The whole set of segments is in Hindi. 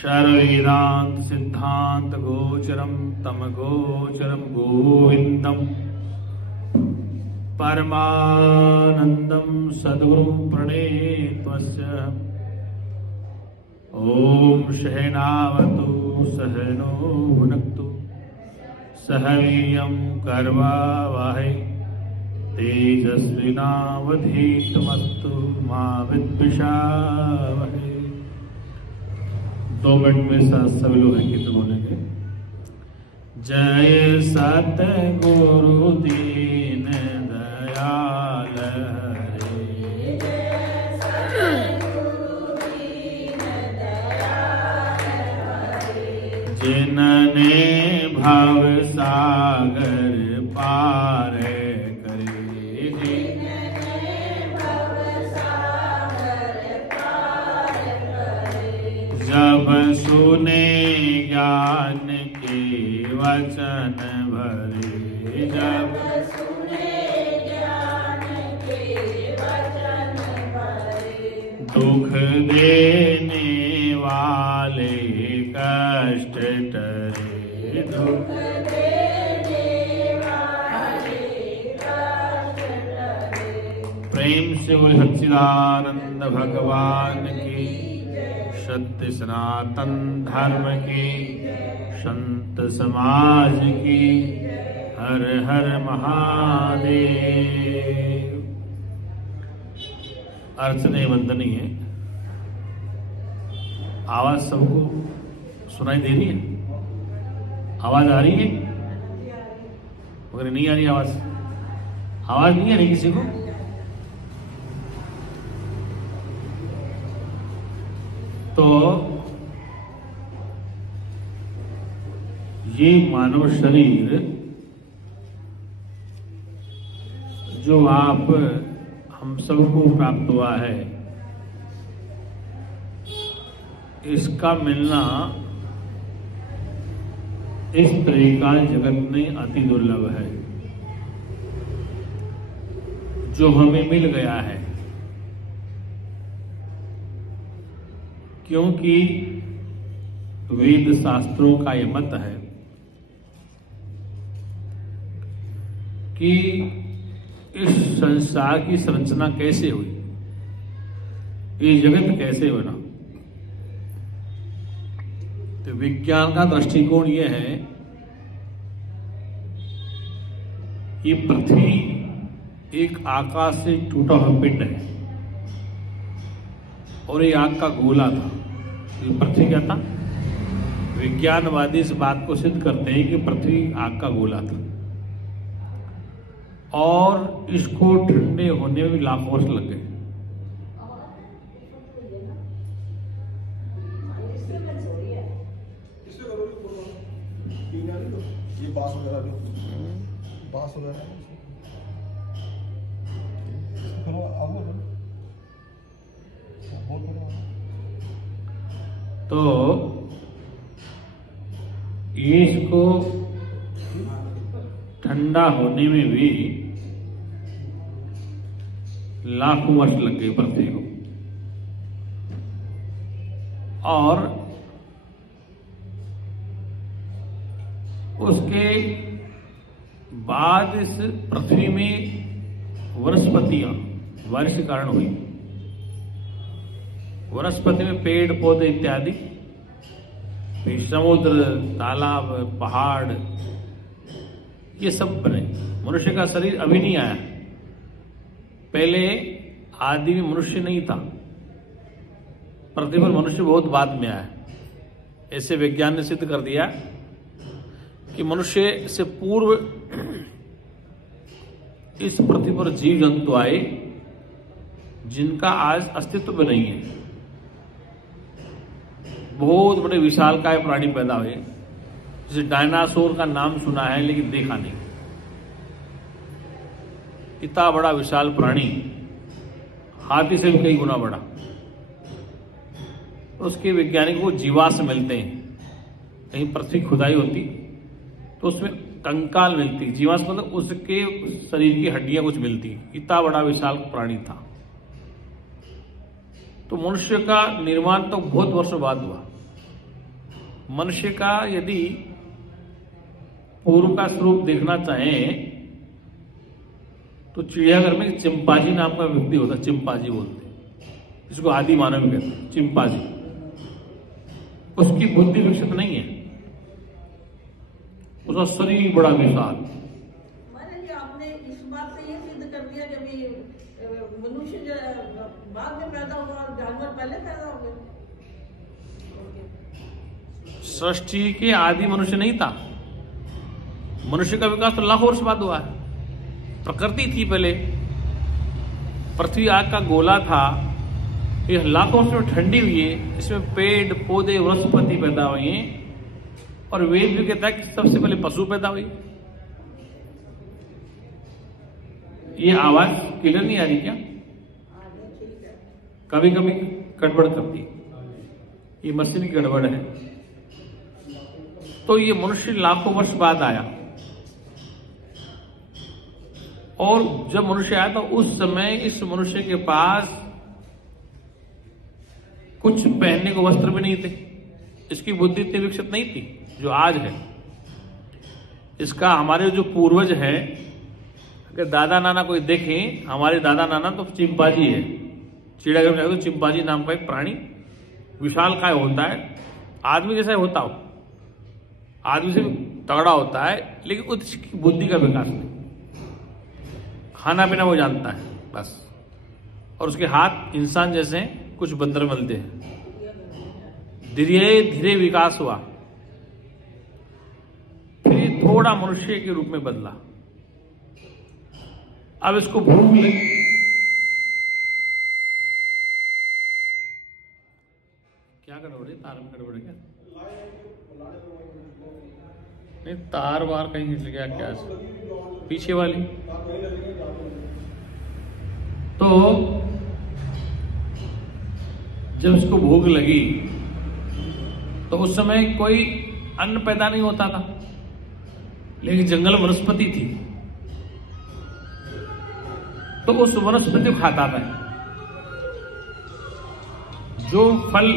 शरवेदांत सिद्धांत गोचरम तम गोचरम गोविंदम परमानंदम सद्गुरु प्रणेतवस्य। ओम सहनावतु सहनो भुनक्तु सह वीर्यं कर्वावहै तेजस्विनावधीतमस्तु मा विद्विषावहै। 2 मिनट में सभी लोग हैं गीत बोलेंगे। जय सतगुरु दीन दयाल हरे, जिनने भव सागर पार करे, जब सुने ज्ञान के वचन भरे, जब सुने ज्ञान के वचन भरे, दुख देने वाले कष्ट टरे, दुख देने वाले कष्ट टरे। प्रेम से बोले सच्चिदानंद भगवान की, सत्य सनातन धर्म की, संत समाज की, हर हर महादेव। अर्चने वंदनी है। आवाज सबको सुनाई दे रही है? आवाज आ रही है मगर नहीं आ रही आवाज? आवाज नहीं आ रही किसी को? तो ये मानव शरीर जो आप हम सबको प्राप्त हुआ है, इसका मिलना इस प्रकार जगत में अति दुर्लभ है। जो हमें मिल गया है, क्योंकि वेद शास्त्रों का यह मत है कि इस संसार की संरचना कैसे हुई, ये जगत कैसे बना। तो विज्ञान का दृष्टिकोण यह है कि पृथ्वी एक आकाश से टूटा हुआ पिंड है और ये आग का गोला था। ये पृथ्वी क्या था? विज्ञानवादी इस बात को सिद्ध करते हैं कि पृथ्वी आग का गोला था और इसको ठंडे होने में लाखों वर्ष लग गए। तो इसको ठंडा होने में भी लाखों वर्ष लग गए पृथ्वी को, और उसके बाद इस पृथ्वी में वनस्पतियां बारिश के कारण हुई। वनस्पति में पेड़ पौधे इत्यादि, फिर समुद्र, तालाब, पहाड़, ये सब बने। मनुष्य का शरीर अभी नहीं आया। पहले आदि में मनुष्य नहीं था। पृथ्वी पर मनुष्य बहुत बाद में आया। ऐसे विज्ञान ने सिद्ध कर दिया कि मनुष्य से पूर्व इस पृथ्वी पर जीव जंतु आए जिनका आज अस्तित्व भी नहीं है। बहुत बड़े विशालकाय प्राणी पैदा हुए, जैसे डायनासोर का नाम सुना है लेकिन देखा नहीं। इतना बड़ा विशाल प्राणी, हाथी से भी कई गुना बड़ा। उसके वैज्ञानिकों को जीवाश्म मिलते हैं। कहीं पृथ्वी खुदाई होती तो उसमें कंकाल मिलती, जीवाश्म मतलब उसके शरीर की हड्डियां कुछ मिलती। इतना बड़ा विशाल प्राणी था। तो मनुष्य का निर्माण तो बहुत वर्षों बाद हुआ। मनुष्य का यदि पूर्व का स्वरूप देखना चाहें तो चिड़ियाघर में चिंपांजी नाम का व्यक्ति होता है, चिंपांजी बोलते हैं, जिसको आदि मानव कहते हैं, चिंपांजी। उसकी बुद्धि विकसित नहीं है, उसका शरीर बड़ा विशाल। आपने इस बात से ये सिद्ध कर दिया कि मनुष्य बाद में पैदा हुआ, जानवर पहले पैदा हो गए। सृष्टि के आदि मनुष्य नहीं था। मनुष्य का विकास तो लाखों वर्ष बाद हुआ है। प्रकृति थी पहले, पृथ्वी आग का गोला था, ये लाखों वर्ष में ठंडी हुई है, इसमें पेड़ पौधे वनस्पति पैदा हुए हैं, और वेद भी कहता है कि सबसे पहले पशु पैदा हुई। ये आवाज क्लियर नहीं आ रही क्या? कभी कभी गड़बड़ करती, ये मशीन की गड़बड़ है। तो ये मनुष्य लाखों वर्ष बाद आया, और जब मनुष्य आया तो उस समय इस मनुष्य के पास कुछ पहनने को वस्त्र भी नहीं थे। इसकी बुद्धि इतनी विकसित नहीं थी जो आज है। इसका हमारे जो पूर्वज है, अगर दादा नाना कोई देखें, हमारे दादा नाना तो चिंपांजी है। चिड़ियाघर में जाए तो चिंपांजी नाम का एक प्राणी विशालकाय होता है, आदमी जैसा होता हो, आदमी से तगड़ा होता है, लेकिन उसकी बुद्धि का विकास नहीं। खाना पीना वो जानता है बस, और उसके हाथ इंसान जैसे कुछ बंदर मिलते हैं। धीरे धीरे विकास हुआ, फिर थोड़ा मनुष्य के रूप में बदला। अब इसको भूख लगी, क्या गड़बड़ है? तार में गड़बड़ है क्या? नहीं, तार वार कहीं निकल गया क्या? पीछे वाली तो जब उसको भूख लगी तो उस समय कोई अन्न पैदा नहीं होता था, लेकिन जंगल वनस्पति थी, तो उस वनस्पति को खाता था। जो फल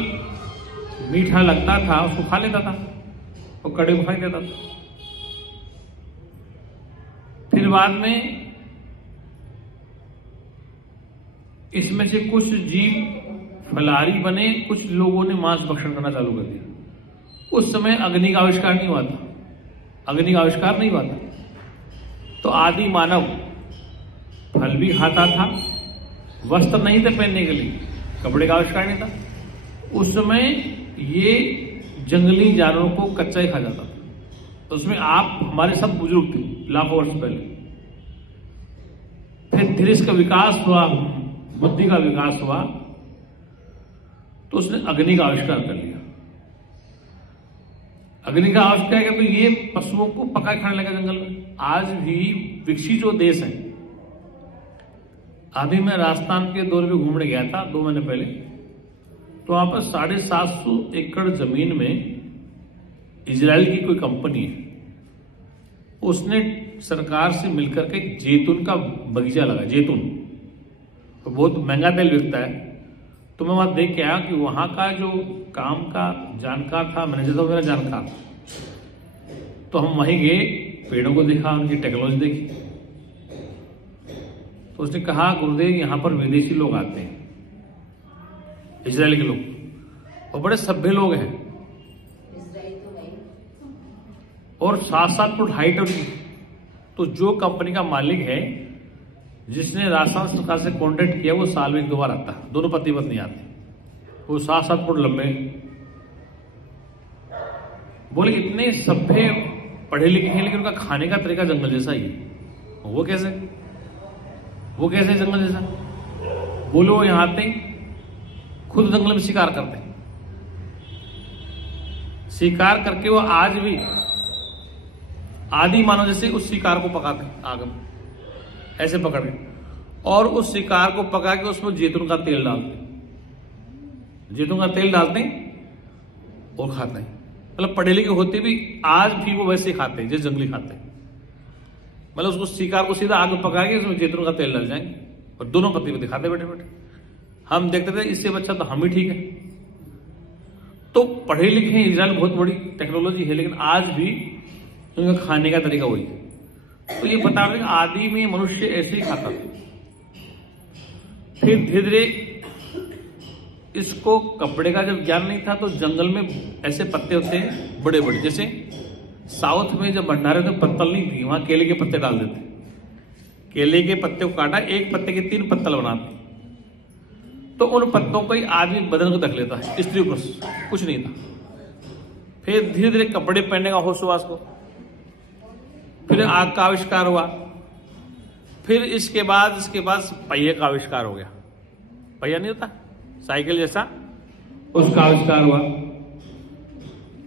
मीठा लगता था उसको खा लेता था, और कड़े को खा देता था। फिर बाद में इसमें से कुछ जीव फलाहारी बने, कुछ लोगों ने मांस भक्षण करना चालू कर दिया। उस समय अग्नि का आविष्कार नहीं हुआ था, अग्नि का आविष्कार नहीं हुआ था। तो आदि मानव फल भी खाता था, वस्त्र नहीं थे पहनने के लिए, कपड़े का आविष्कार नहीं था। उस समय ये जंगली जानवरों को कच्चा ही खा जाता था। तो उसमें आप हमारे सब बुजुर्ग थे लाखों वर्ष पहले। फिर धीरे इसका विकास हुआ, बुद्धि का विकास हुआ, तो उसने अग्नि का आविष्कार कर लिया। अग्नि का आविष्कार किया तो ये पशुओं को पका खाने लगा जंगल में। आज भी विकसित जो देश है, अभी मैं राजस्थान के दौरे पे घूमने गया था 2 महीने पहले, तो वहां पर 750 एकड़ जमीन में इजराइल की कोई कंपनी है, उसने सरकार से मिलकर के जैतून का बगीचा लगा। जैतून तो बहुत महंगा तेल बिकता है। तो मैं वहां देख के आया कि वहां का जो काम का जानकार था, मैनेजर था, मेरा जानकार, तो हम वहीं गए, पेड़ों को देखा, उनकी टेक्नोलॉजी देखी। तो उसने कहा, गुरुदेव यहां पर विदेशी लोग आते हैं, इजराइल के लोग, और बड़े सभ्य लोग हैं, और 7-7 फुट हाइट है उनकी। तो जो कंपनी का मालिक है, जिसने राजस्थान सरकार से कॉन्ट्रैक्ट किया, वो साल में 1-2 बार आता है, दोनों पति पत्नी आते हैं। वो 7-7 फुट लंबे, बोले इतने सभ्य पढ़े लिखे हैं, लेकिन उनका खाने का तरीका जंगल जैसा ही है। वो कैसे जंगल जैसा? बोले वो यहां आते खुद जंगल में शिकार करते हैं, शिकार करके वो आज भी आदि मानव जैसे उस शिकार को पकाते आग में, ऐसे पकड़ के, और उस शिकार को पका के उसमें जैतून का तेल डालते हैं, जैतून का तेल डालते हैं और खाते हैं। मतलब पढ़े लिखे होते भी आज भी वो वैसे खाते हैं जैसे जंगली खाते हैं। मतलब उसको शिकार को सीधा आग में पका के उसमें जैतून का तेल डाल जाएंगे, और दोनों पति को दिखाते बैठे बैठे। हम देखते थे इससे बच्चा तो हम ही ठीक है। तो पढ़े लिखे इजराइल बहुत बड़ी टेक्नोलॉजी है, लेकिन आज भी उनका खाने का तरीका वही है। तो ये बता रहे आदि में मनुष्य ऐसे ही खाता था। फिर धीरे धीरे इसको कपड़े का जब ज्ञान नहीं था तो जंगल में ऐसे पत्ते होते हैं बड़े बड़े, जैसे साउथ में जब भंडारे में पत्तल नहीं थी, वहां केले के पत्ते डाल देते। केले के पत्ते को काटा, एक पत्ते के 3 पत्तल बनाते, तो उन पत्तों को ही आदमी बदन को ढक लेता है, स्त्री पुरुष कुछ नहीं था। फिर धीरे धीरे कपड़े पहनने का होश हुआ उसको, फिर आग का आविष्कार हुआ, फिर इसके बाद पहिए का आविष्कार हो गया। पहिया नहीं होता साइकिल जैसा, उसका आविष्कार हुआ।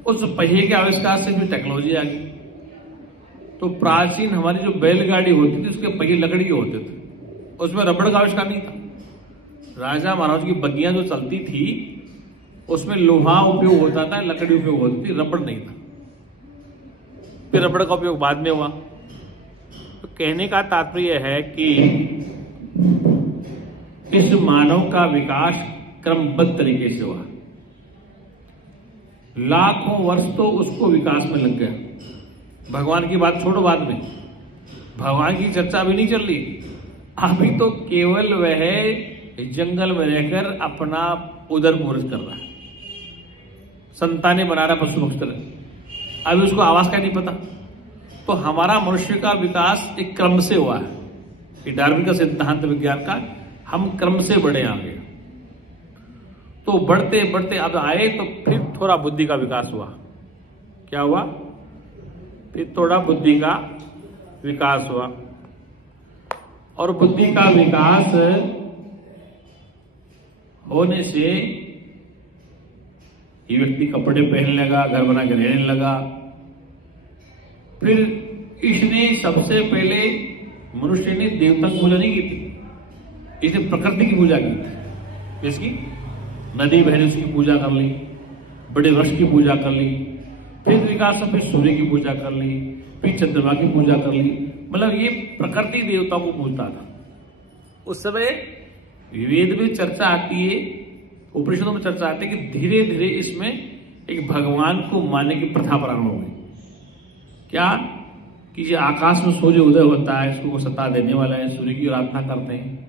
उस पहिए के आविष्कार से भी टेक्नोलॉजी आ गई। तो प्राचीन हमारी जो बैलगाड़ी होती थी उसके पहिए लकड़ी के होते थे, उसमें रबड़ का आविष्कार नहीं था। राजा महाराज की बग्गियां जो चलती थी उसमें लोहा उपयोग होता था, लकड़ी उपयोग होती थी, रबड़ नहीं था। फिर रबड़ का उपयोग बाद में हुआ। तो कहने का तात्पर्य है कि इस मानव का विकास क्रमबद्ध तरीके से हुआ। लाखों वर्ष तो उसको विकास में लग गया। भगवान की बात छोड़ो, बाद में भगवान की चर्चा अभी नहीं चल रही। अभी तो केवल वह जंगल में रहकर अपना उदर पूरज कर रहा है, संतानें बना रहा पशु पक्षी तरह। अभी उसको आवाज का नहीं पता। तो हमारा मनुष्य का विकास एक क्रम से हुआ है। ये डार्विन का सिद्धांत विज्ञान का, हम क्रम से बढ़े आगे। तो बढ़ते बढ़ते अब आए तो फिर थोड़ा बुद्धि का विकास हुआ। क्या हुआ? फिर थोड़ा बुद्धि का विकास हुआ। और बुद्धि का विकास होने से ये व्यक्ति कपड़े पहनने लगा, घर बना के रहने लगा। फिर इसने सबसे पहले मनुष्य ने देवता की पूजा नहीं की थी, इसने प्रकृति की पूजा की थी। जिसकी नदी बहने उसकी पूजा कर ली, बड़े वृक्ष की पूजा कर ली, फिर विकास में फिर सूर्य की पूजा कर ली, फिर चंद्रमा की पूजा कर ली। मतलब ये प्रकृति देवता को पूजता था। उस समय वेद में चर्चा आती है, उपनिषदों में चर्चा आती है कि धीरे धीरे इसमें एक भगवान को मानने की प्रथा प्रारंभ हो गई। क्या कि ये आकाश में सूर्य उदय होता है, इसको सत्ता देने वाला है, सूर्य की आराधना करते हैं,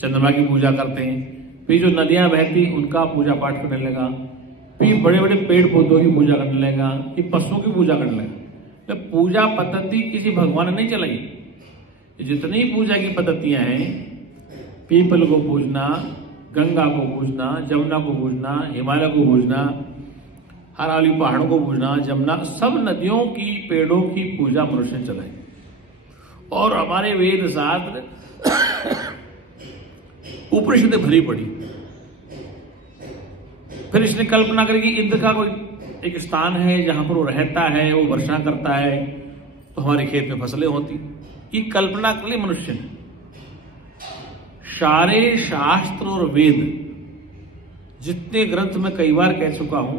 चंद्रमा की पूजा करते हैं। फिर जो नदियां बहती उनका पूजा पाठ करने लगा, फिर बड़े बड़े पेड़ पौधों की पूजा करने लगा, फिर पशुओं की पूजा करने लगा। तो पूजा पद्धति किसी भगवान ने नहीं चलाई। जितनी पूजा की पद्धतियां हैं, पीपल को पूजना, गंगा को पूजना, जमुना को पूजना, हिमालय को पूजना, अरावली पहाड़ों को पूजना, जमुना, सब नदियों की पेड़ों की पूजा मनुष्य ने चलाई। और हमारे वेद शास्त्र उपनिषदें भरी पड़ी। फिर इसने कल्पना करी कि इंद्र का कोई एक स्थान है जहां पर वो रहता है, वो वर्षा करता है, तो हमारे खेत में फसलें होती। ये कल्पना कर ली मनुष्य ने। सारे शास्त्र और वेद जितने ग्रंथ में कई बार कह चुका हूं,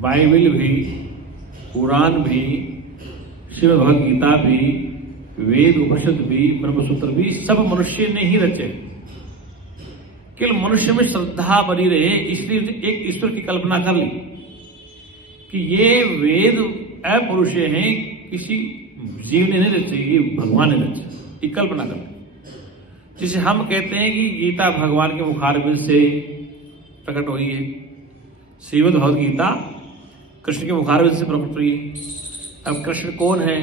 बाइबल भी, कुरान भी, श्रीमद् भगवद गीता भी, वेद उपनिषद भी, ब्रह्मसूत्र भी, सब मनुष्य ने ही रचे। केवल मनुष्य में श्रद्धा बनी रहे, इसलिए एक ईश्वर की कल्पना कर ली कि ये वेद अपुरुषे हैं, किसी जीव ने नहीं रचे, ये भगवान ने रचे। ये कल्पना कर ली। जिसे हम कहते हैं कि गीता भगवान के मुखारबिंद से प्रकट हुई है, श्रीमद् भगवद गीता कृष्ण के मुखारबिंद से प्रकट हुई है। अब कृष्ण कौन है?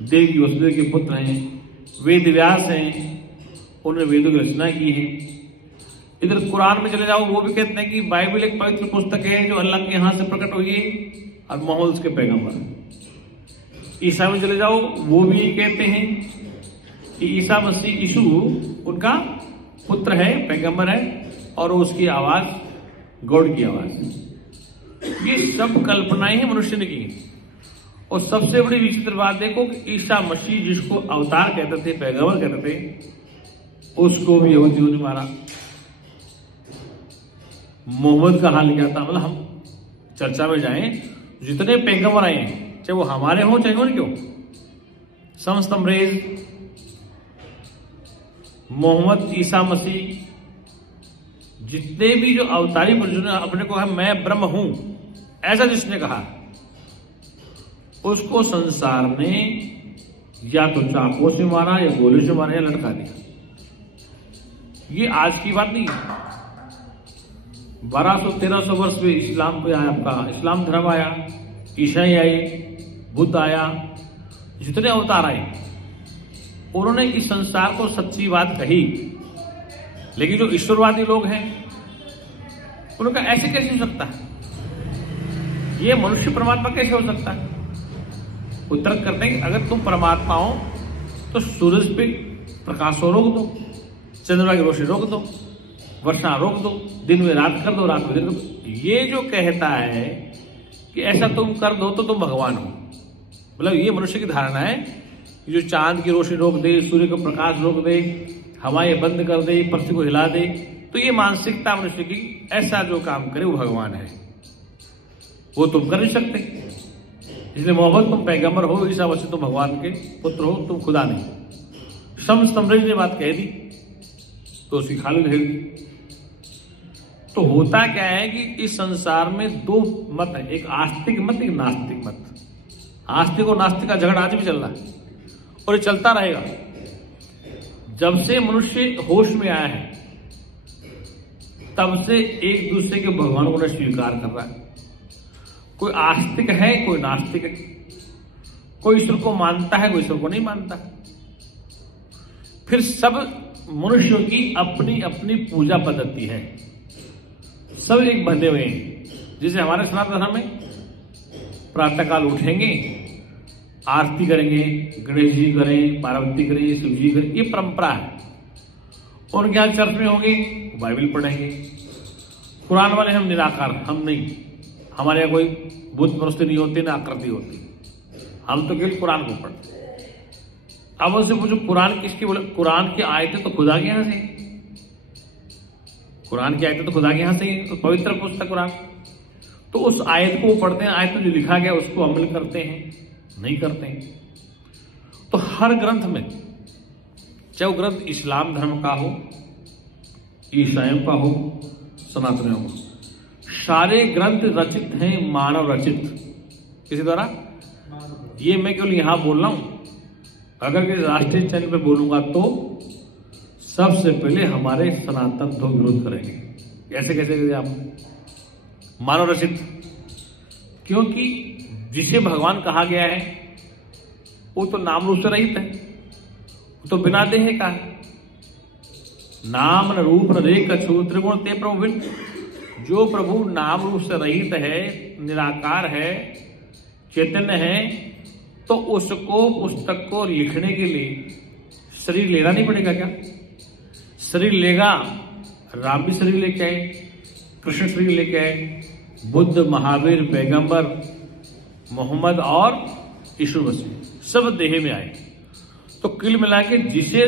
देवी वसुदेव के पुत्र हैं, वेद व्यास हैं, उन्होंने वेदों की रचना की है। इधर कुरान में चले जाओ, वो भी कहते हैं कि बाइबल एक पवित्र पुस्तक है जो अल्लाह के यहां से प्रकट हुई है और मोहम्मद उसके पैगंबर। ईसा में चले जाओ, वो भी कहते हैं कि ईसा मसीह यीशु उनका पुत्र है, पैगंबर है, और उसकी आवाज गॉड की आवाज है। ये सब कल्पनाएं ही मनुष्य ने की। और सबसे बड़ी विचित्र बात देखो कि ईसा मसीह जिसको अवतार कहते थे, पैगंबर कहते थे, उसको भी यहूदियों ने मारा। मोहम्मद का हाल क्या था? मतलब हम चर्चा में जाएं, जितने पैगंबर आए हैं, चाहे वो हमारे हों चाहे उनके हों, समस्त अंग्रेज, मोहम्मद, ईसा मसीह, जितने भी जो अवतारी पुरुषों ने अपने को है मैं ब्रह्म हूं ऐसा जिसने कहा, उसको संसार ने या तो चाकू से मारा या गोली से मारा या लटका दिया। ये आज की बात नहीं है। 1200-1300 वर्ष में इस्लाम पे आया, आपका इस्लाम धर्म आया, ईसाई आए, बुद्ध आया, जितने अवतार आए उन्होंने इस संसार को सच्ची बात कही। लेकिन जो ईश्वरवादी लोग हैं उनका ऐसे कैसे हो सकता है, ये मनुष्य परमात्मा कैसे हो सकता है? वो तर्क करते हैं कि अगर तुम परमात्मा हो तो सूरज पे प्रकाश को रोक दो, चंद्रमा की रोशनी रोक दो, वर्षा रोक दो, दिन में रात कर दो, रात में दिन कर दो। ये जो कहता है कि ऐसा तुम कर दो तो तुम भगवान हो, मतलब ये मनुष्य की धारणा है कि जो चांद की रोशनी रोक दे, सूर्य का प्रकाश रोक दे, हवाएं बंद कर दे, पृथ्वी को हिला दे, तो ये मानसिकता मनुष्य की, ऐसा जो काम करे वो भगवान है। वो तुम कर नहीं सकते, इसलिए मोहम्मद तुम पैगंबर हो, ईसा मसीह तुम भगवान के पुत्र हो, तुम खुदा नहीं। शम्स तमरीज ने बात कह दी तो उसकी खाली ढेर दी। तो होता क्या है कि इस संसार में दो मत है, एक आस्तिक मत, एक नास्तिक मत। आस्तिक और नास्तिक का झगड़ा आज भी चल रहा है और ये चलता रहेगा। जब से मनुष्य होश में आया है तब से एक दूसरे के भगवान को स्वीकार कर रहा है। कोई आस्तिक है, कोई नास्तिक है, कोई ईश्वर को मानता है, कोई ईश्वर को नहीं मानता। फिर सब मनुष्यों की अपनी अपनी पूजा पद्धति है, सब एक बंधे हुए हैं। जैसे हमारे सनातन धर्म में प्रातःकाल उठेंगे, आरती करेंगे, गणेश जी करें, पार्वती करें, शिव जी करें, ये परंपरा है। उनके यहाँ चर्च में होंगे, बाइबल पढ़ेंगे। कुरान वाले हम निराकार, हम नहीं, हमारे यहाँ कोई बुद्ध प्रस्तुति नहीं होती, ना आकृति होती, हम तो केवल कुरान को पढ़ते। अब उनसे पूछो कुरान किसकी बोले, कुरान की आयतें तो खुदा के यहां से, कुरान की आयतें तो खुदा के यहां से, तो पवित्र पुस्तक कुरान। तो उस आयत को पढ़ते हैं, आयत में जो लिखा गया उसको अमल करते हैं, नहीं करते हैं। तो हर ग्रंथ में, चाहे वो ग्रंथ इस्लाम धर्म का हो, ईसाइयों का हो, सनातनियों का, सारे ग्रंथ रचित हैं मानव रचित, किसी द्वारा। ये मैं केवल यहां बोल रहा हूं, अगर किसी राष्ट्रीय चैनल पे बोलूंगा तो सबसे पहले हमारे सनातन तो विरोध करेंगे। ऐसे कैसे आप मानव रचित, क्योंकि जिसे भगवान कहा गया है वो तो नाम रूप से रहित है, वो तो बिना देह का है। नाम न रूप न देह कछु त्रिगुण ते प्रभु बिन। जो प्रभु नाम रूप से रहित है, निराकार है, चैतन्य है, तो उसको पुस्तक को लिखने के लिए शरीर लेना नहीं पड़ेगा क्या? शरीर लेगा, राम भी शरीर लेके आए, कृष्ण शरीर लेके आए, बुद्ध, महावीर, पैगंबर, मोहम्मद और यीशु मसीह सब देह में आए। तो कुल मिला के जिसे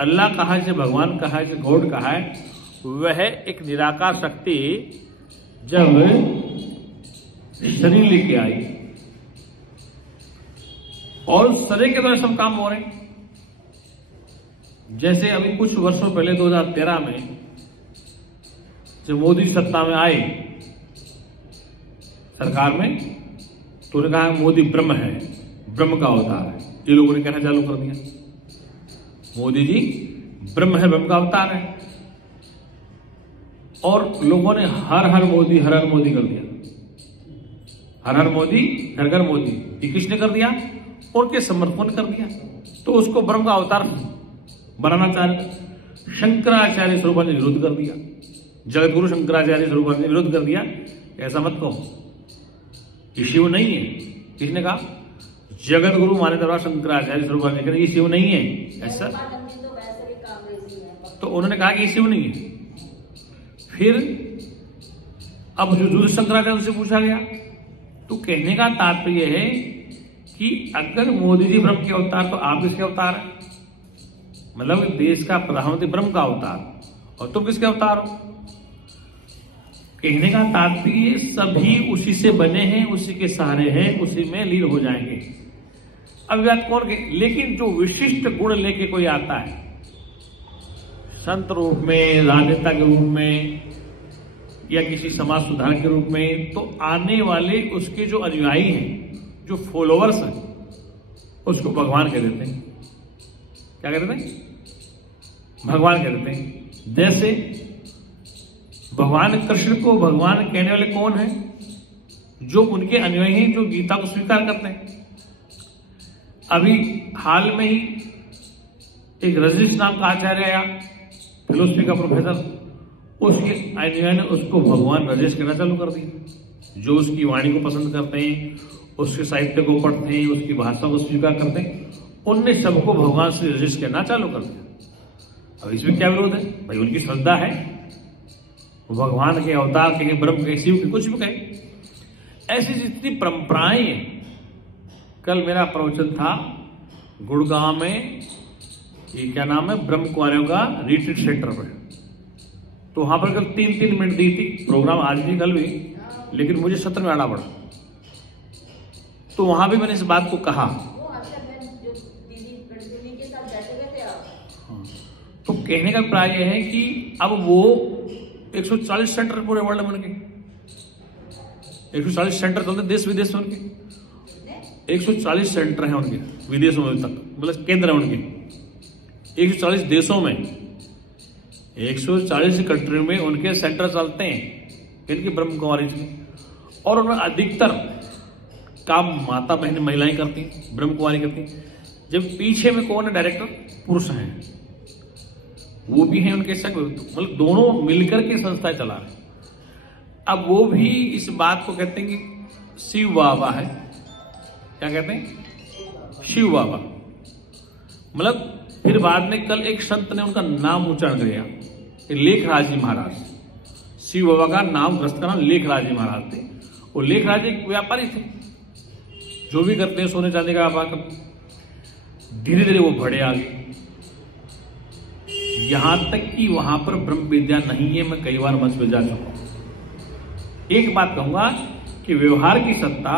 अल्लाह कहा है, जिसे भगवान कहा है, जिसे गॉड कहा है, वह एक निराकार शक्ति जब शरीर लेके आई और शरीर के द्वारा सब काम हो रहे हैं। जैसे अभी कुछ वर्षों पहले 2013 में जब मोदी सत्ता में आए सरकार में, तो उन्होंने कहा मोदी ब्रह्म है, ब्रह्म का अवतार है। ये लोगों ने कहना चालू कर दिया, मोदी जी ब्रह्म है, ब्रह्म का अवतार है। और लोगों ने हर हर मोदी, हर हर मोदी कर दिया, हर हर मोदी, घर घर मोदी। ये किसने कर दिया? उनके समर्थकों ने कर दिया। तो उसको ब्रह्म का अवतार बनाना चाह रहे। शंकराचार्य स्वरूपानंद ने विरोध कर दिया, जगत गुरु शंकराचार्य स्वरूपानंद ने विरोध कर दिया, ऐसा मत कहो, ये शिव नहीं है। किसने कहा? जगत गुरु माने दरबार शंकराचार्य स्वरूपानंद ने, ये शिव नहीं है ऐसा। तो उन्होंने कहा कि ये शिव नहीं है। फिर अब जो शंकराचार्य से पूछा गया, तो कहने का तात्पर्य है कि अगर मोदी जी ब्रह्म के अवतार तो आप किसके अवतार हैं? मतलब देश का प्रधानमंत्री ब्रह्म का अवतार और तुम किसके अवतार हो? कहने का तात्पर्य सभी उसी से बने हैं, उसी के सहारे हैं, उसी में लीन हो जाएंगे। अब बात कौन के? लेकिन जो विशिष्ट गुण लेके कोई आता है, संत रूप में, राजनेता के रूप में या किसी समाज सुधारक के रूप में, तो आने वाले उसके जो अनुयायी हैं, जो फॉलोअर्स हैं, उसको भगवान कह देते हैं। क्या कह देते हैं? भगवान कह देते हैं। जैसे भगवान कृष्ण को भगवान कहने वाले कौन हैं? जो उनके अनुयायी हैं, जो गीता को स्वीकार करते हैं। अभी हाल में ही एक रजनीश नाम का आचार्य आया, फिलोसफी का प्रोफेसर, उसके अनुयायी ने उसको भगवान रजनीश कहना चालू कर दिया। जो उसकी वाणी को पसंद करते हैं, उसके साहित्य को पढ़ते हैं, उसकी भाषा को स्वीकार करते हैं, उनने सबको भगवान श्री रजनीश कहना चालू कर दिया। अब इसमें क्या विरोध है? भाई उनकी श्रद्धा है, वो भगवान के अवतार कहें, ब्रह्म कहें, शिव के, कुछ भी कहें। ऐसी जितनी परंपराएं हैं। कल मेरा प्रवचन था गुड़गांव में, ये क्या नाम है, ब्रह्म कुमारियों का रिट्रीट सेंटर में। तो वहां पर कल 3-3 मिनट दी थी प्रोग्राम, आज भी कल भी, लेकिन मुझे सत्र में आना पड़ा। तो वहां भी मैंने इस बात को कहा। तो कहने का प्राय यह है कि अब वो 140 सेंटर पूरे वर्ल्ड में उनके 140 सेंटर चलते देश विदेश में उनके 140 सेंटर हैं उनके विदेशों में तक, मतलब केंद्र है उनके 140 देशों में, 140 कंट्री में उनके सेंटर चलते हैं, इनकी ब्रह्म कुमारी के। और उनमें अधिकतर काम माता बहन महिलाएं करती हैं, ब्रह्म कुमारी करती हैं। जब पीछे में कौन है डायरेक्टर? पुरुष हैं, वो भी हैं उनके संग, मतलब दोनों मिलकर के संस्थाएं चला रहे हैं। अब वो भी इस बात को कहते हैं कि शिव बाबा है। क्या कहते हैं? शिव बाबा। मतलब फिर बाद में कल एक संत ने उनका नाम उच्चारण किया, लेखराज जी महाराज। शिव बाबा का नाम, ग्रस्त का नाम लेखराज जी महाराज थे। वो लेखराज एक व्यापारी थे, जो भी करते हैं सोने चांदी का व्यापार करते। धीरे धीरे वो बढ़े आगे, यहां तक कि वहां पर ब्रह्म विद्या नहीं है। मैं कई बार मंच पे जा चुका हूं। एक बात कहूंगा कि व्यवहार की सत्ता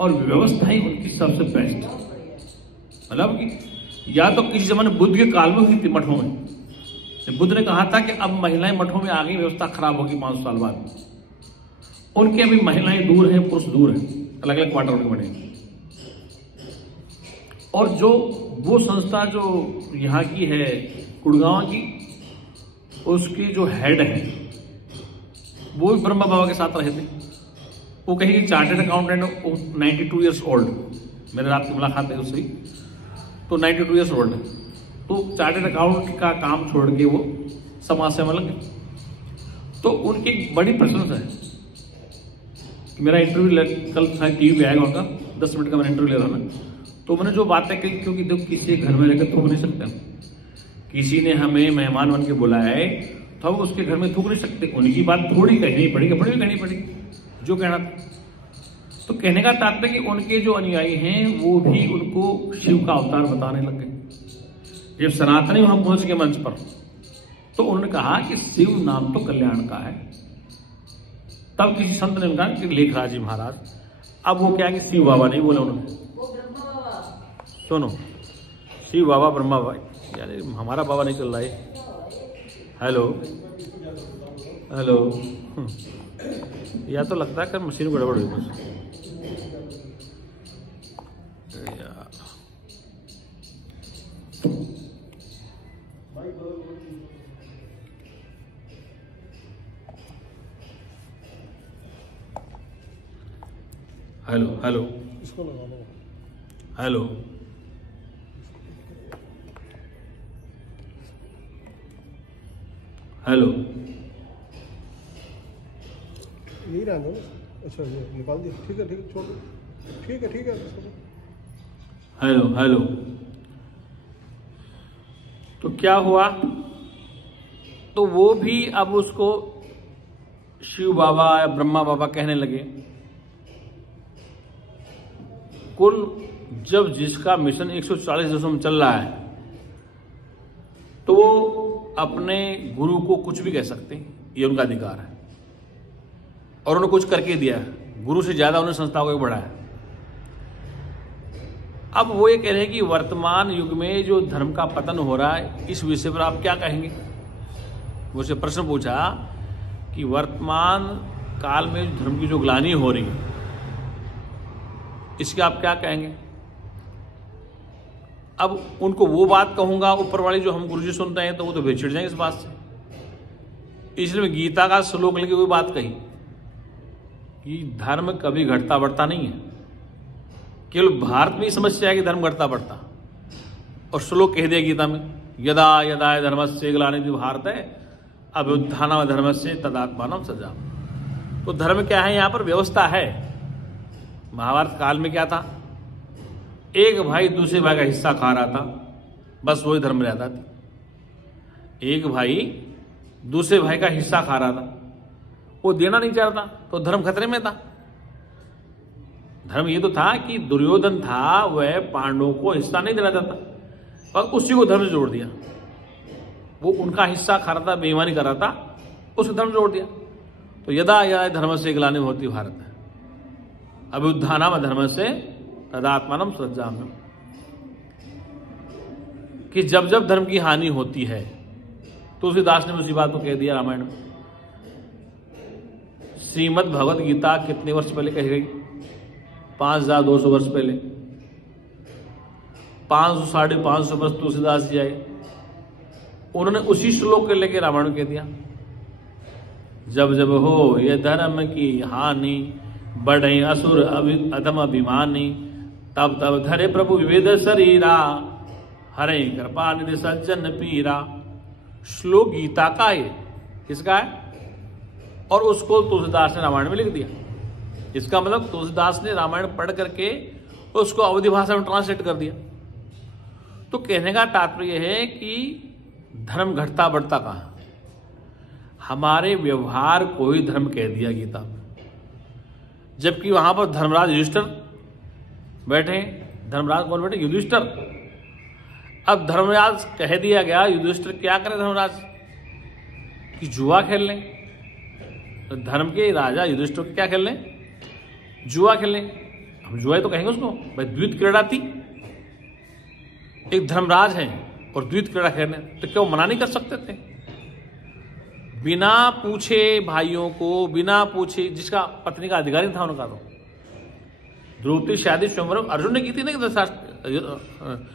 और व्यवस्था ही उनकी सबसे बेस्ट। मतलब कि या तो किसी जमाने बुद्ध के काल में हुई थी मठों में, बुद्ध ने कहा था कि अब महिलाएं मठों में आ गई, व्यवस्था खराब होगी 500 साल बाद। उनके अभी महिलाएं दूर हैं, पुरुष दूर हैं, अलग अलग क्वार्टर में बने। और जो वो संस्था जो यहाँ की है गुड़गांव की, उसके जो हेड है वो भी ब्रह्मा बाबा के साथ रहे थे। वो कहीं चार्टर्ड अकाउंटेंट, 92 ईयर्स ओल्ड, मेरे रात की मुलाकात है उससे, तो 92 ईयर्स ओल्ड है। तो चार्टर्ड अकाउंट का काम छोड़ के वो समाज सेवा लगे। तो उनकी बड़ी प्रशंसा है। मेरा इंटरव्यू कल टीवी पे आएगा उनका, 10 मिनट का मैंने इंटरव्यू ले रहा ना। तो मैंने जो बातें कही, क्योंकि देखो किसी घर में रहकर थूक नहीं सकते, किसी ने हमें मेहमान बन के बुलाया है तो हम उसके घर में थूक नहीं सकते। उनकी बात थोड़ी कहनी पड़ेगी, बड़ी कहनी पड़ेगी जो कहना था। तो कहने का तात्पर्य कि उनके जो अनुयायी हैं वो भी उनको शिव का अवतार बताने लग गए। जब सनातनी वहां पहुंच के मंच पर, तो उन्होंने कहा कि शिव नाम तो कल्याण का है। तब किसी संत ने कहा कि लेखराज जी महाराज। अब वो क्या है कि शिव बाबा नहीं बोला उन्होंने, सुनो शिव बाबा ब्रह्मा बाबा, यार हमारा बाबा नहीं चल रहा है। हेलो हेलो, या तो लगता है कि मशीन गड़बड़ हुई बस। हेलो हेलो, इसको लगा लो। हेलो हेलो, यही रहने दो। अच्छा ये निकाल दिया, ठीक है ठीक है, छोड़ दो, ठीक है ठीक है। Hello hello. तो क्या हुआ? तो वो भी अब उसको शिव बाबा या ब्रह्मा बाबा कहने लगे। कुल जब जिसका मिशन 140 देशों में चल रहा है, तो वो अपने गुरु को कुछ भी कह सकते हैं, ये उनका अधिकार है। और उन्होंने कुछ करके दिया है, गुरु से ज्यादा उन्होंने संस्था को बढ़ाया। अब वो ये कह रहे हैं कि वर्तमान युग में जो धर्म का पतन हो रहा है, इस विषय पर आप क्या कहेंगे? वो से प्रश्न पूछा कि वर्तमान काल में धर्म की जो ग्लानि हो रही है, इसके आप क्या कहेंगे? अब उनको वो बात कहूंगा ऊपर वाली जो हम गुरुजी सुनते हैं, तो वो तो बेचिड़ जाएंगे इस बात से। इसलिए मैं गीता का श्लोक लेके कोई बात कही कि धर्म कभी घटता बढ़ता नहीं है। केवल भारत में ही समस्या है कि धर्म घटता बढ़ता, और श्लोक कह दिया गीता में, यदा यदा धर्मस्य ग्लानिर्भवति भारत अभ्युत्थानम् धर्मस्य तदात्मानं सृजामि। तो धर्म क्या है? यहाँ पर व्यवस्था है। महाभारत काल में क्या था? एक भाई दूसरे भाई का हिस्सा खा रहा था, बस वही धर्म रहता था। एक भाई दूसरे भाई का हिस्सा खा रहा था, वो देना नहीं चाहता, तो धर्म खतरे में था। धर्म ये तो था कि दुर्योधन था, वह पांडवों को हिस्सा नहीं देना चाहता, और उसी को धर्म से जोड़ दिया। वो उनका हिस्सा खा रहा था, बेईमानी कर रहा था, उसको धर्म जोड़ दिया। तो यदा यदा धर्मस्य ग्लानिर्भवति भारत, अभ्युत्थानम् धर्मस्य तदात्मानं सृजामि। कि जब जब धर्म की हानि होती है, तुलसीदास ने उसी बात को कह दिया रामायण में। श्रीमद् भगवत गीता कितने वर्ष पहले कही गई? 5200 वर्ष पहले। 500 साढ़े 500 वर्ष तुलसीदास जी आए, उन्होंने उसी श्लोक के लेके रामायण कह दिया। जब जब हो ये धर्म की हानि, बढ़े असुर अधम अभिमानी, तब तब धरे प्रभु विवेद शरीरा, हरे कृपा निधि सज्जन पीरा। श्लोक गीता का है, किसका है? और उसको तुलसीदास ने रामायण में लिख दिया। इसका मतलब तुलसीदास ने रामायण पढ़ करके उसको अवधि भाषा में ट्रांसलेट कर दिया। तो कहने का तात्पर्य है कि धर्म घटता बढ़ता कहाँ? हमारे व्यवहार को ही धर्म कह दिया गीता में। जबकि वहां पर धर्मराज युधिष्ठिर बैठे। धर्मराज कौन बैठे? युधिष्ठिर। अब धर्मराज कह दिया गया, युधिष्ठिर क्या करे धर्मराज? कि जुआ खेल लें। तो धर्म के राजा युधिष्ठिर क्या खेल लें? जुआ खेल लें। हम जुआ तो कहेंगे उसको, भाई द्वैत क्रीड़ा थी। एक धर्मराज है और द्वैत क्रीड़ा खेलने, तो क्या वो मना नहीं कर सकते थे? बिना पूछे भाइयों को, बिना पूछे, जिसका पत्नी का अधिकारी था उनका, तो द्रौपदी शादी स्वयंवर अर्जुन ने की थी ना,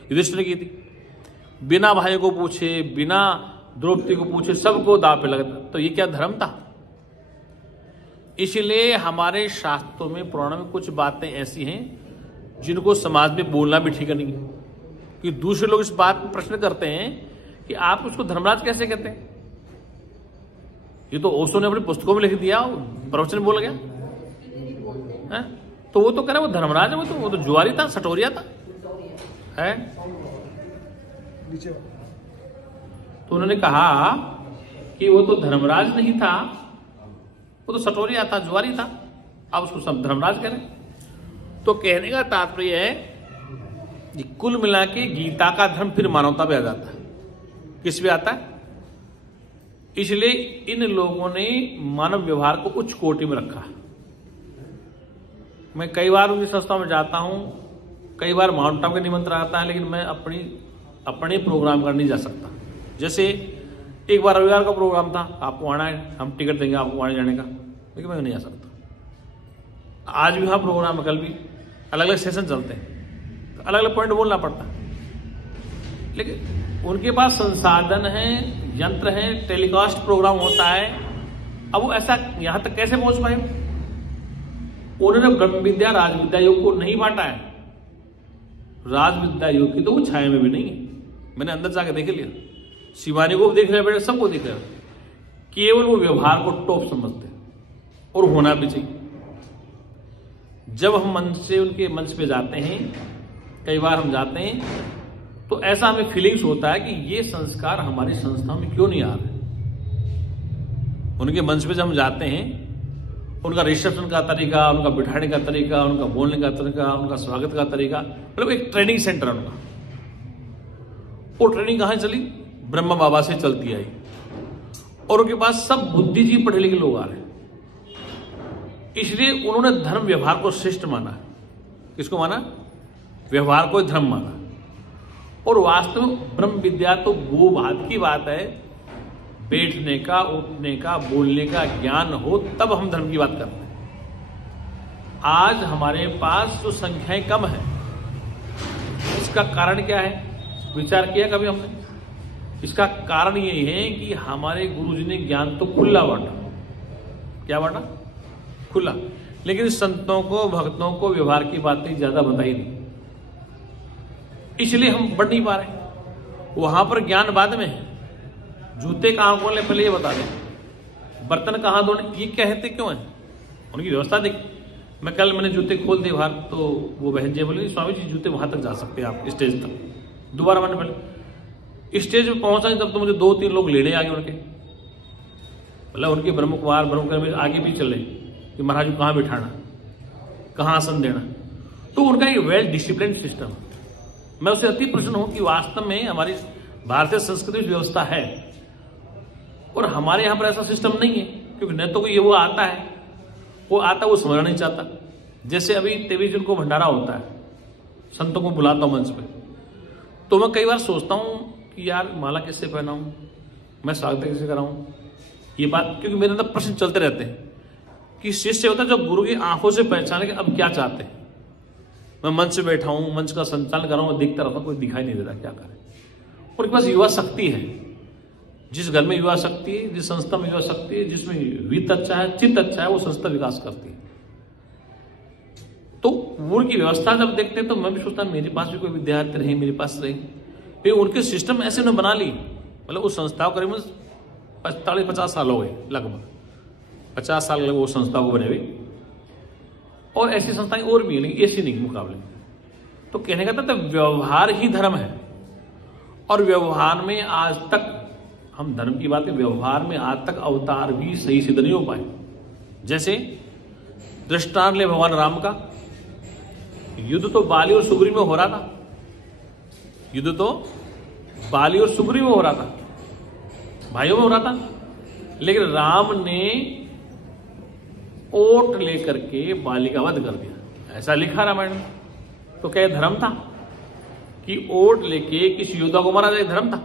युधिष्ठिर ने की थी। बिना भाइयों को पूछे, बिना द्रौपदी को पूछे, सबको दांव पे लगता। तो ये क्या धर्म था? इसलिए हमारे शास्त्रों में, पुराणों में कुछ बातें ऐसी हैं जिनको समाज में बोलना भी ठीक नहीं है। कि दूसरे लोग इस बात पर प्रश्न करते हैं कि आप उसको धर्मराज कैसे कहते हैं? ये तो ओशो ने अपनी पुस्तकों में लिख दिया, प्रवचन बोल गया है? तो वो तो कह रहा है वो धर्मराज है, वो तो जुआरी था, सटोरिया था है। तो उन्होंने कहा कि वो तो धर्मराज नहीं था, वो तो सटोरिया था, जुआरी था, अब उसको सब धर्मराज कह रहे। तो कहने का तात्पर्य है कि कुल मिला के गीता का धर्म फिर मानवता पे आ जाता है। किस पे आता है? इसलिए इन लोगों ने मानव व्यवहार को उच्च कोटि में रखा। मैं कई बार उनकी संस्था में जाता हूं, कई बार माउंट आबू का निमंत्रण आता है, लेकिन मैं अपने प्रोग्राम कर नहीं जा सकता। जैसे एक बार रविवार का प्रोग्राम था, आपको आना है, हम टिकट देंगे आपको आने जाने का, लेकिन मैं नहीं आ सकता। आज भी वहाँ प्रोग्राम है, कल भी अलग अलग सेशन चलते हैं, तो अलग अलग पॉइंट बोलना पड़ता है। लेकिन उनके पास संसाधन है, यंत्र है, टेलीकास्ट प्रोग्राम होता है। अब वो ऐसा यहां तक कैसे पहुंच पाए? उन्होंने ब्रह्म विद्या राज विद्या योग को नहीं बांटा है। राज विद्या योग की तो वो छाया में भी नहीं है। मैंने अंदर जाकर देख लिया, शिवानी को भी देख लिया, बेटे सबको देख लिया। केवल वो व्यवहार को टॉप समझते हैं, और होना भी चाहिए। जब हम मंच से उनके मंच पे जाते हैं, कई बार हम जाते हैं, तो ऐसा हमें फीलिंग्स होता है कि ये संस्कार हमारी संस्था में क्यों नहीं आ रहे। उनके मंच पे जब हम जाते हैं, उनका रिसेप्शन का तरीका, उनका बिठाने का तरीका, उनका बोलने का तरीका, उनका स्वागत का तरीका, मतलब एक ट्रेनिंग सेंटर है उनका। वो ट्रेनिंग कहां चली? ब्रह्मा बाबा से चलती आई, और उनके पास सब बुद्धिजीवी पढ़े लिखे लोग आ रहे हैं। इसलिए उन्होंने धर्म व्यवहार को श्रेष्ठ माना। किसको माना? व्यवहार को धर्म माना। और वास्तव में ब्रह्म विद्या तो वो बात की बात है, बैठने का, उठने का, बोलने का ज्ञान हो तब हम धर्म की बात करते हैं। आज हमारे पास जो संख्याएं कम है, इसका कारण क्या है? विचार किया कभी हमने? इसका कारण यही है कि हमारे गुरुजी ने ज्ञान तो खुला बांटा। क्या बांटा? खुला। लेकिन संतों को, भक्तों को व्यवहार की बातें ज्यादा बताई नहीं, इसलिए हम बढ़ नहीं पा रहे। वहां पर ज्ञान बाद में है। जूते कहां खोलने पहले ये बता दें, बर्तन कहां धोने ये कहते क्यों है? उनकी व्यवस्था देख। मैंने जूते खोल दिए बाहर, तो वो बहन जी बोली स्वामी जी जूते वहां तक जा सकते हैं आप, स्टेज तक। दोबारा मैंने पहले स्टेज पे पहुंचा तब तो मुझे 2-3 लोग लेने आ गए उनके, मतलब उनके ब्रह्म कुमार ब्रह्म आगे भी चले कि महाराज को कहाँ बिठाना, कहाँ आसन देना। तो उनका ये वेल डिसिप्लिन सिस्टम। मैं उससे अति प्रसन्न हूं कि वास्तव में हमारी भारतीय संस्कृति व्यवस्था है, और हमारे यहां पर ऐसा सिस्टम नहीं है। क्योंकि न तो कोई वो आता है, वो समझना नहीं चाहता। जैसे अभी 23 जून को भंडारा होता है, संतों को बुलाता हूं मंच पे, तो मैं कई बार सोचता हूं कि यार माला किससे पहनाऊं, मैं स्वागत कैसे कराऊं, ये बात। क्योंकि मेरे अंदर प्रश्न चलते रहते हैं कि शिष्य होता है जो गुरु की आंखों से पहचाने कि अब क्या चाहते हैं। मैं मंच पे बैठा हूं, मंच का संचालन कर रहा हूं, देखता रहता हूं, कोई दिखाई नहीं देता क्या करे। उनके पास युवा शक्ति है। जिस घर में युवा शक्ति है, जिस संस्था में युवा शक्ति है, जिसमें वित्त अच्छा है, चित्त अच्छा है, वो संस्था विकास करती है। तो वो उनकी व्यवस्था जब देखते हैं तो मैं भी सोचता मेरे पास भी कोई विद्यार्थी रहे, मेरे पास रहे। फिर उनके सिस्टम ऐसे उन्होंने बना ली, मतलब उस संस्था को करीबन 40-50 साल हो गए, लगभग 50 साल वो संस्था को बने हुए। और ऐसी संस्थाएं और भी है, लेकिन ऐसी नहीं मुकाबले। तो कहने का था व्यवहार ही धर्म है। और व्यवहार में आज तक, हम धर्म की बात है, व्यवहार में आज तक अवतार भी सही सिद्ध नहीं हो पाए। जैसे दृष्टांत ले भगवान राम का, युद्ध तो बाली और सुग्रीव में हो रहा था, युद्ध तो बाली और सुग्रीव में हो रहा था, भाइयों में हो रहा था। लेकिन राम ने ओट लेकर के बाली का वध कर दिया, ऐसा लिखा रामायण में। तो क्या धर्म था कि ओट लेके किसी योद्धा को मारा जाए? धर्म था?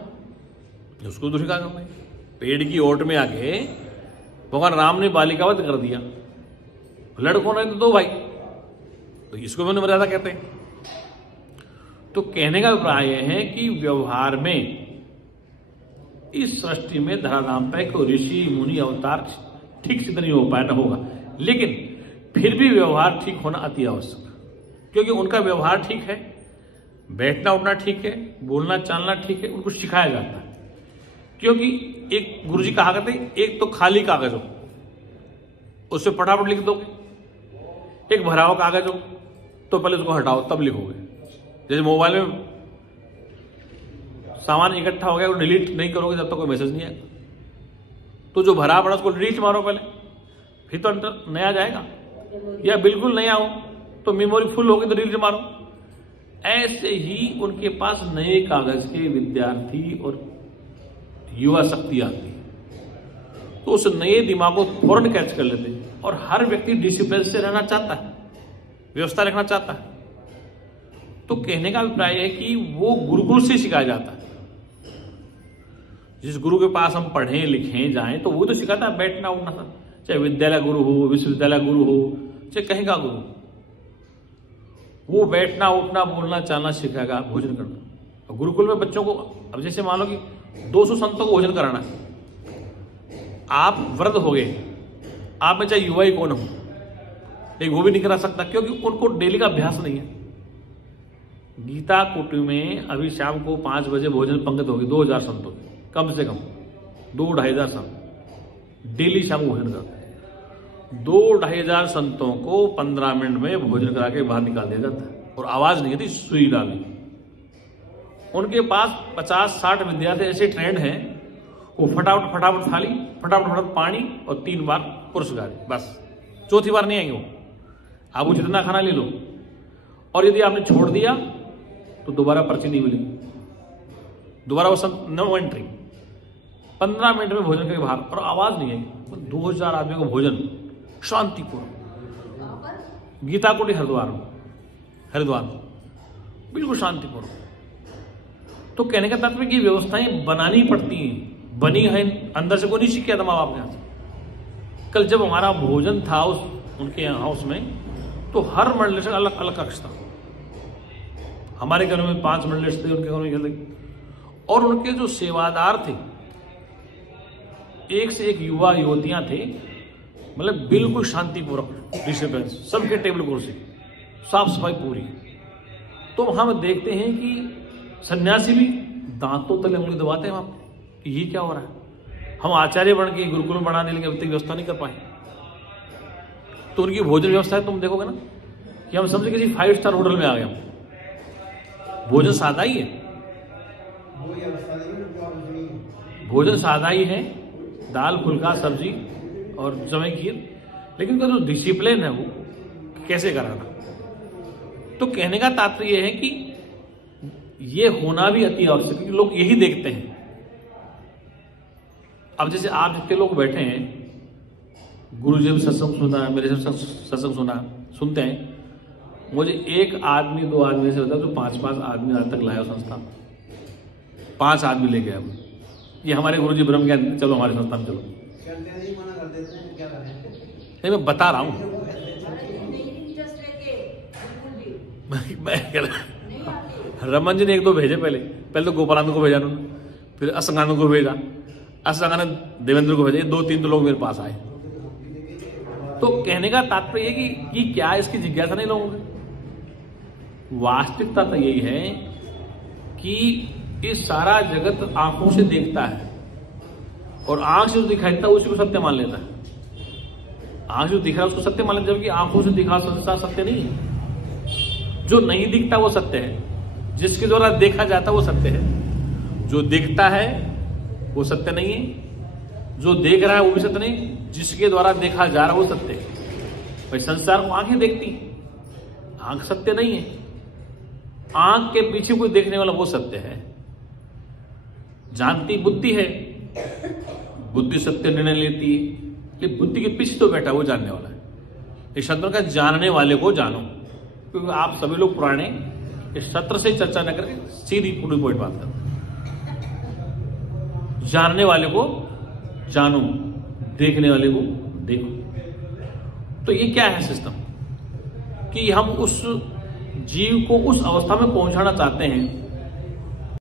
उसको दूसरी कहा करना, पेड़ की ओट में आके भगवान राम ने बाली का वध कर दिया। लड़कों ने तो 2 भाई, तो इसको भी मर्यादा कहते हैं। तो कहने का अभिप्राय यह है कि व्यवहार में इस सृष्टि में धराधाम पे कोई ऋषि मुनि अवतार ठीक से नहीं हो पाया, न होगा। लेकिन फिर भी व्यवहार ठीक होना अति आवश्यक, क्योंकि उनका व्यवहार ठीक है, बैठना उठना ठीक है, बोलना चालना ठीक है, उनको सिखाया जाता है। क्योंकि एक गुरुजी कहा करते, एक तो खाली कागज हो, उससे फटाफट लिख दोगे। एक भरा हुआ कागज हो तो पहले उसको हटाओ तब लिखोगे। जैसे मोबाइल में सामान इकट्ठा हो गया, वो डिलीट नहीं करोगे जब तक कोई मैसेज नहीं आएगा। तो जो भरा पड़ा उसको डिलीट मारो पहले, फिर तो नया जाएगा। या बिल्कुल नया हो तो मेमोरी फुल होगी तो डिलीट मारो। ऐसे ही उनके पास नए कागज के विद्यार्थी और युवा शक्ति आती है, तो उस नए दिमाग को फौरन कैच कर लेते हैं। और हर व्यक्ति डिसिप्लिन से रहना चाहता है, व्यवस्था रखना चाहता है। तो कहने का अभिप्राय है कि वो गुरुकुल से सिखाया जाता है। जिस गुरु के पास हम पढ़ें लिखें जाएं तो वो तो सिखाता है बैठना उठना सब, चाहे विद्यालय गुरु हो, विश्वविद्यालय गुरु हो, चाहे कहीं का गुरु, वो बैठना उठना बोलना चालना सिखाएगा, भोजन करना। गुरुकुल में बच्चों को, अब जैसे मान लो कि 200 संतों को भोजन कराना है, आप वृद्ध हो गए, आप में चाहे युवा ही कौन हो, लेकिन वो भी नहीं करा सकता क्योंकि उनको डेली का अभ्यास नहीं है। गीता कुटी में अभी शाम को 5 बजे भोजन पंक्ति होगी, 2000 संतों की, कम से कम 2-2,500 संत डेली शाम को भोजन करते हैं। 2-2,500 संतों को 15 मिनट में भोजन करा के बाहर निकाल दिया जाता है, और आवाज नहीं आती, सुई डाली। उनके पास 50-60 विद्यार्थी ऐसे ट्रेंड हैं, वो फटाफट फटाफट थाली, फटाफट फटाफट पानी और 3 बार पुरस्कार, बस 4थी बार नहीं आएंगे वो। आप वो जितना खाना ले लो, और यदि आपने छोड़ दिया तो दोबारा पर्ची नहीं मिलेगी, दोबारा वो नो एंट्री। 15 मिनट में भोजन करके बाहर, और आवाज नहीं आएगी। 2000 आदमी को भोजन शांतिपूर्ण। गीता कुटी हरिद्वार, बिल्कुल शांतिपूर्ण। तो कहने का तात्पर्य कि व्यवस्थाएं बनानी पड़ती हैं, बनी है, अंदर से कोई नहीं सीख किया था माँ बाप के हाथ। कल जब हमारा भोजन था उनके हाउस में, तो हर मंडलेश अलग अलग कक्ष था। हमारे घर में 5 मंडलेश थे, उनके घर में अलग। और उनके जो सेवादार थे, एक से एक युवा युवतियां थे, मतलब बिल्कुल शांतिपूर्वक डिस्टर्बेंस, सबके टेबल कुर्सी, साफ सफाई पूरी। तो हम देखते हैं कि सन्यासी भी दांतों तले उंगली दबाते हैं वहां कि ये क्या हो रहा है। हम आचार्य बन के गुरुकुल में बनाने लगे, अब तक व्यवस्था नहीं कर पाए। तो उनकी भोजन व्यवस्था है, तुम देखोगे ना कि हम समझे किसी 5 स्टार होटल में आ गए। हम भोजन सादा ही है, भोजन सादा ही है, दाल फुल्का सब्जी और जमे खीर, लेकिन उनका जो डिसिप्लिन है वो कैसे कराना। तो कहने का तात्पर्य यह है कि ये होना भी अति आवश्यक है, लोग यही देखते हैं। अब जैसे आप जितने लोग बैठे हैं, गुरु जी सत्संग सुना, मेरे से सत्संग सुनते हैं, मुझे 1 आदमी 2 आदमी से होता है जो 5-5 आदमी आज तक लाया संस्था, 5 आदमी ले गया। ये हमारे गुरु जी ब्रह्म ज्ञान, चलो हमारे संस्था में चलो। नहीं, मैं बता रहा हूं, रमन जी ने 1-2 भेजे पहले तो गोपालानंद को भेजा उन्होंने, फिर असंगानंद को भेजा, असंगानंद देवेंद्र को भेजा, 2-3 तो लोग मेरे पास आए। तो कहने का तात्पर्य कि क्या इसकी जिज्ञासा नहीं लोगों की। वास्तविकता तो यही है कि ये सारा जगत आंखों से देखता है, और आंख से जो दिखाई देता है उसी को सत्य मान लेता है। आंख से जो दिख रहा है उसको सत्य मान लेता है, जबकि आंखों से दिखा संसार सत्य नहीं है। जो नहीं दिखता वो सत्य है, जिसके द्वारा देखा जाता वो सत्य है। जो दिखता है वो सत्य नहीं है, जो देख रहा है वो भी सत्य नहीं, जिसके द्वारा देखा जा रहा है वो सत्य है। भाई संसार को आंखें देखती, आंख सत्य नहीं है। आंख के पीछे कोई देखने वाला वो सत्य है। जानती बुद्धि है, बुद्धि सत्य निर्णय लेती है, लेकिन बुद्धि के पीछे तो बैठा वो जानने वाला है। इस शब्द का जानने वाले को जानो, क्योंकि आप सभी लोग पुराने इस सत्र से चर्चा न करके सीधी पूरी पॉइंट बात करते। जानने वाले को जानो, देखने वाले को देखो। तो ये क्या है सिस्टम कि हम उस जीव को उस अवस्था में पहुंचाना चाहते हैं